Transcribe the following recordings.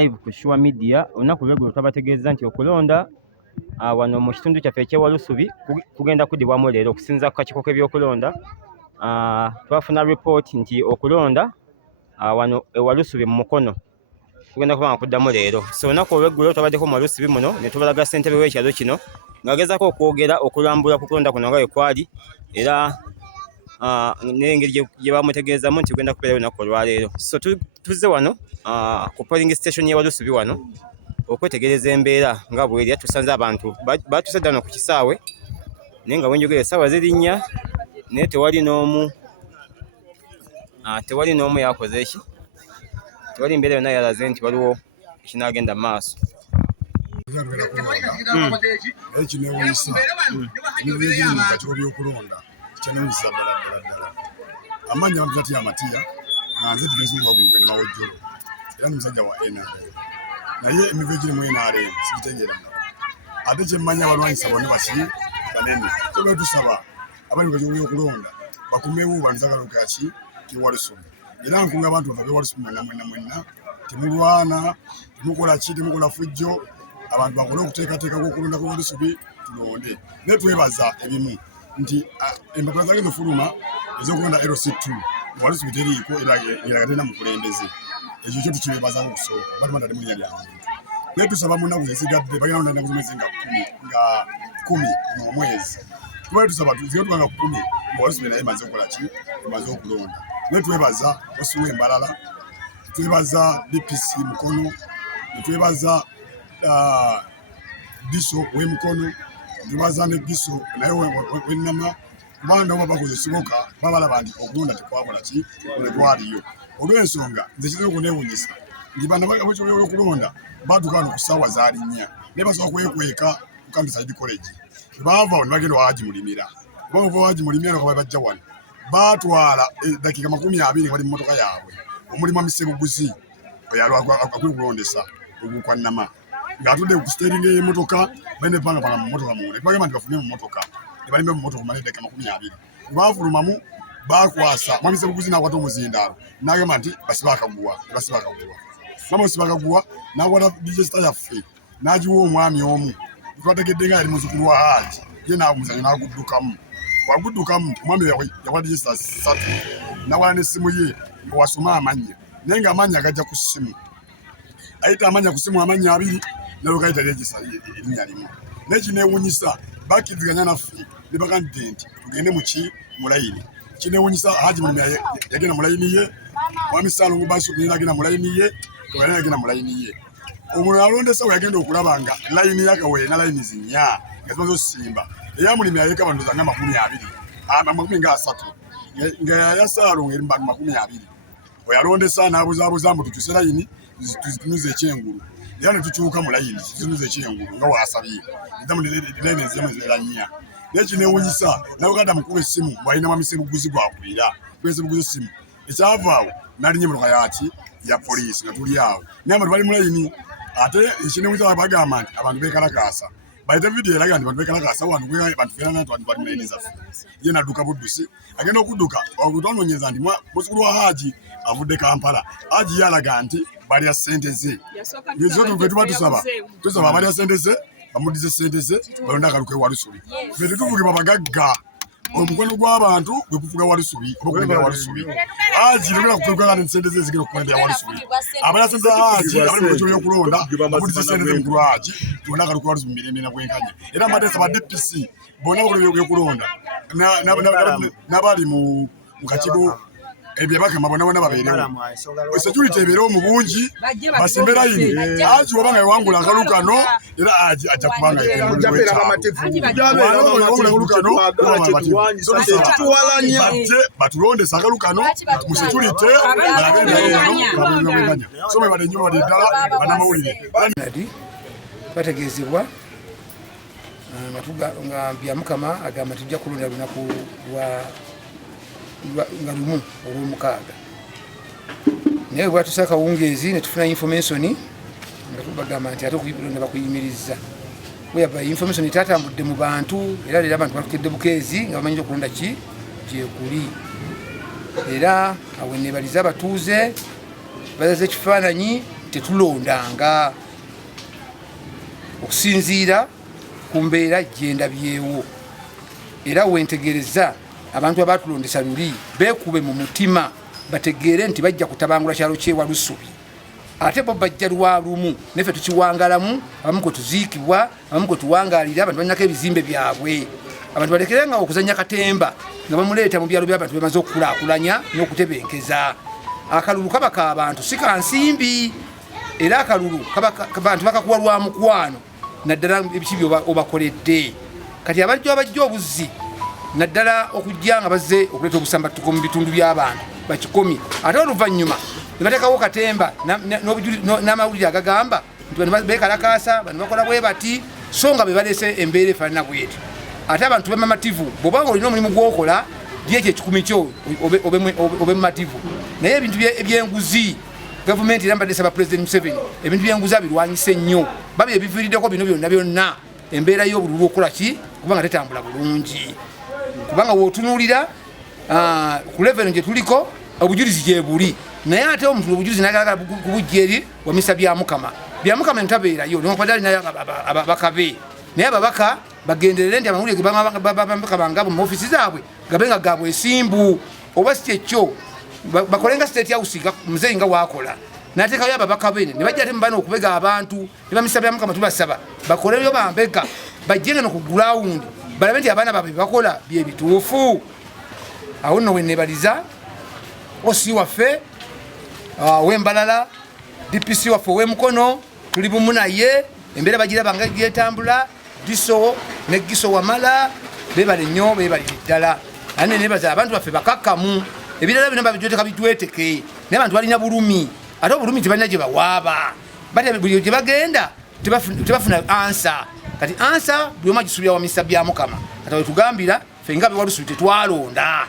live ku Sure Media olunaku lweggulo twabategeeza nti okulonda wano mu kitundu kyaffe ekyewalusubi kugenda kuddibwamu leero okusinza ku kakiiko k'ebyokulonda. Twafuna report nti okulonda wano ewalusubi mu Mukono kugenda kuba nga kuddamu leero. So olunaku olweggulo twabaddeko mu Walusubi muno ne tubalaga ssentebe w'ekyalo kino ng'agezaako okwogera okulambula ku kulonda kuno nga bwe kwali era n'engeri gye bamutegeezamu nti kugenda kubeerayo olunaku olwaleero. So tuzze wano ku polling station y'Ewalusubi wano okwetegereza embeera nga bw'eri. Tusanze abantu baatuuse ddano ku kisaawe naye nga bwenjogera essaawa ziri 4 naye tewali n'omu yakoze eki, tewali mbeera yonna yalaze nti waliwo ekinaagenda mu maaso. Ekinewunyisa ebintu ebiri mu kakiiko by'okulonda kyanewunyisa ddala. Amannya abantu gatya amatiya nga nze tugenzunga gugwe ne mawojjolo era ni musajja wa NRM naye emivu egiri mu NRM sigitegeera ate kyemmanya abalwanyisa bonna bakiri banene. So bwe tusaba abali mu kakiiko by'okulonda bakumewo banzagalo kaki k'Ewalusubi era nkunga abantu bava b'Ewalusubi mwenna temulwana temukola ki temukola fujjo abantu bakole okuteekateeka kw'okulonda kw'Ewalusubi tulonde. Naye twebaza ebimu nti empapula zaage zifuluma ez'okulonda LC2 Ewalusubi teriiko era terina mukulembeze. Ekyo kyo tukibeebazaako okusooka batumatadde mu linnya lya muntu. Naye tusaba mu nnaku zesigadde bagenda kulonda ennaku z'omwezi nga 10 mu mwezi. Tubaye tusaba tuzige tuba nga 10 Ewalusubi naye emaze okukola ki emaze okulonda. Naye twebaza Osuwa Embalala, twebaza DPC Mukono, twebaza Diso w'Emukono, twebaza ne Diso naye w'Ennama kubanga nabo bakoze siboka babalaba nti okulonda tekwakola ki tekwaliyo. Olw'ensonga nze kizibu okuneewuunyisa nti bano ab'okulonda baatuuka wano ku ssaawa zaali 4 naye basobola kwekweka ku Countryside College. Baava wano ne bagenda Haji Mulimira. Bava Haji Mulimira nga bajja wano baatwala eddakiika 20 nga bali mu mmotoka yaabwe. Omulimu Amisebuguzi akwiye kulondesa ogukwa Nnama ng'atudde ku steering y'emmotoka balina ebbangapanga mu mmotoka munda. Tebagamba nti bafulumye mu mmotoka ne balimba mu mmotoka kumala eddakiika 20. Baafulumamu bakwasa Amisebuguzi n'akwata omuzindaalo n'agamba nti basiba akaguwa. Mama osiba akaguwa n'akwata digesta yaffe n'agiwa omwami omu twategedde nga yali muzzukulu wa Haji ye n'amuzanyo n'aguddukamu. Waguddukamu omwami yakwata digesta 3 n'awala n'essimu ye wasoma amannya naye ng'amannya agajja ku ssimu ayita amannya ku ssimu amannya 2 nalwekayita lyegisa erinnya limu. Naye kineewunyisa bakkiriziganya naffe ne bagambye nti tugende mu layini. Kineewunyisa Haji Mulimira yagenda mu layini ye, Mwami Ssaalongo Basubi n'agenda mu layini ye, Togoyana yagenda mu layini ye. Omulala alondesa we yagenda okulaba nga layini yakawere na layini zinnya nga zimaze osimba. Eya Mulimira yaleka abantu nga 20 nga ya Ssaalongo eri mu 20. Bwe yalondesa n'abuzaabuza mbu tukyuse layini zitunuze ekyengulu era ne tukyuka mu layini zitunuze ekyengulu nga waasabye layini ezimu zibeera 4. Naye kineewunyisa nabaganda mukuba essimu bw'alina Amisebuguzi gwakulira Amisebuguzi essimu ekyavaawo n'alinnya emmotoka yaki ya poliisi nga tuli awo naye abantu bali mu layini. Ate ekineewunyisa bagamba nti abantu beekalakaasa bayita vidiyo eraga nti abantu beekalakaasa wano bantu feerana nti bali mu layini zaffe. Ye n'adduka buddusi agenda okudduka twanonyeza nti muzzukulu wa Haji avudde Kampala. Haji ye alaga nti balya ssente ze. Ffe tuba tusaba balya ssente ze bamuddize ssente ze balonde akaluka Ewalusubi. Ffe tetuvugibwa bagagga. Omukono gw'abantu gwe gufuga Walusubi oba okulembera Walusubi. Haji tugenda kukwekanga ssente ze zigenda okulembera Walusubi. Abalya ssente za Haji abali mu kakiiko by'okulonda bamuddize ssente ze mukulu Haji tulonde akaluka Walusubi mirembe na bwenkanya. Era mbadde nsaba DPC bonna abakola by'okulonda n'abali mu kakiiko ebyebakama bonna babeerewo. Security ebeerewo mu bungi basimbe layini. Haji wabanga yawangula akalu kano era Haji ajja kubanga batulondesa akalu kano mu security so bali nnyo bali ddala bannamawulire bategeezebwa nga byamukama agamba tujja kulonda lunaku nga 1 olw'omukaaga. Naye bwe bwatuuse akawungeezi ne tufuna information nga tubagamba nti ate okulonda bakuyimirizza. Bwe yaba information tatambudde mu bantu era leero abantu batukedde bukeezi nga bamanyire okulonda ki gyekuli. Era awo neebaliza abatuuze bazaze ekifaananyi tetulondanga okusinziira ku mbeera genda byewo era wentegereza abantu abatulondesa luli beekube mu mutima bategeere nti bajja kutabangula kyalo kyewalusubi ate bo bajja lwalumu neffe tukiwangalamu abamu kwe tuziikibwa abamu kwe tuwangalira abantu balinako ebizimbe byabwe abantu balekerenga okuzanya katemba nga bamuleeta mu byalo by'abantu bemaze okukulaakulanya n'okutebenkeza akalulu kaba k'abantu si kansimbi era akalulu abantu bakakuwa lwa mukwano naddala ebikibi obakoledde kati abajja obuzzi naddala okujja nga bazze okuleeta obusambattuko mu bitundu by'abantu bakikomi ate oluvannyuma ne bateekawo katemba n'amawulire agagamba nti bano beekalakaasa bano bakola bwe bati so nga be baleese embeera efaanana bweti ate abantu bemamativu bw'obanga olina omulimu gw'okola lyekyo ekikumi kyo obe mumativu naye ebintu ebyenguzi gavumenti era mbadde saba President Museveni ebintu byenguzi abirwanyise nnyo babi ebiviiriddeko bino byonna embeera y'obululu okukola ki kubanga tetambula bulungi kubanga wootunuulira ku leveno gye tuliko obujulizi gye buli naye ate omuntu obujulizi nagalagala kubujja eri wa misa bya Mukama entabeerayo newankubadde alinayo bakabe naye ababaka bagenderere nti amawulire bangabo mu ofisi zaabwe gabe nga ga bwesimbu oba si kyekyo bakolenga state house muzeeyi nga waakola nateekayo ababaka bene ne bajja ate mubana okubega abantu ne bamisa bya Mukama tubasaba bakoleyo bambega bajjenge ku gulawundi balabe nti abaana baabwe bakola bye bituufu awo nno wenebaliza osi waffe w'Embalala DPC waffe ow'Emukono tuli bumu naye embeera bagira banga gyetambula Diso ne Giso Wamala bebale nnyo bebalire ddala ane nebaza abantu baffe bakakkamu ebirala bino babijoteka bitweteke naye abantu balina bulumi ate obulumi tebalina gye bawaaba bate buli gye bagenda tebafuna ansa kati ansa buli omu agisubira wa misa bya Mukama kati wetugambira ffe nga bewalusubi tetwalonda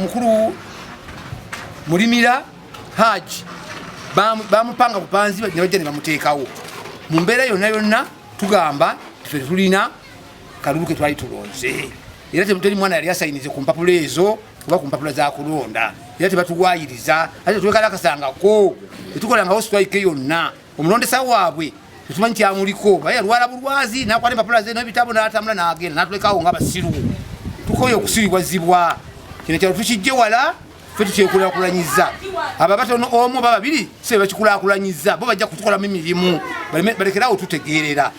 mukulu Mulimira Haji bamupanga bupanzi ne bajja ne bamuteekawo mu mbeera yonna tugamba ffe tulina kalulu ke twali tulonze era teri mwana yali asayinize ku mpapula ezo oba ku mpapula za kulonda era tebatugwayiriza ate twekalakasangako tetukolangawo strike yonna omulondesa waabwe tetumanyi kyamuliko baye yalwala bulwazi nakwata empapula ze n'ebitabo n'atambula n'agenda n'atulekawo ng'abasiru tukoye okusiribwazibwa kino kyalo tukijje wala ffe tukyekulaakulanyiza abo abatono omu oba babiri si be bakikulaakulanyiza bo bajja kutukolamu emirimu balekerawo tutegeerera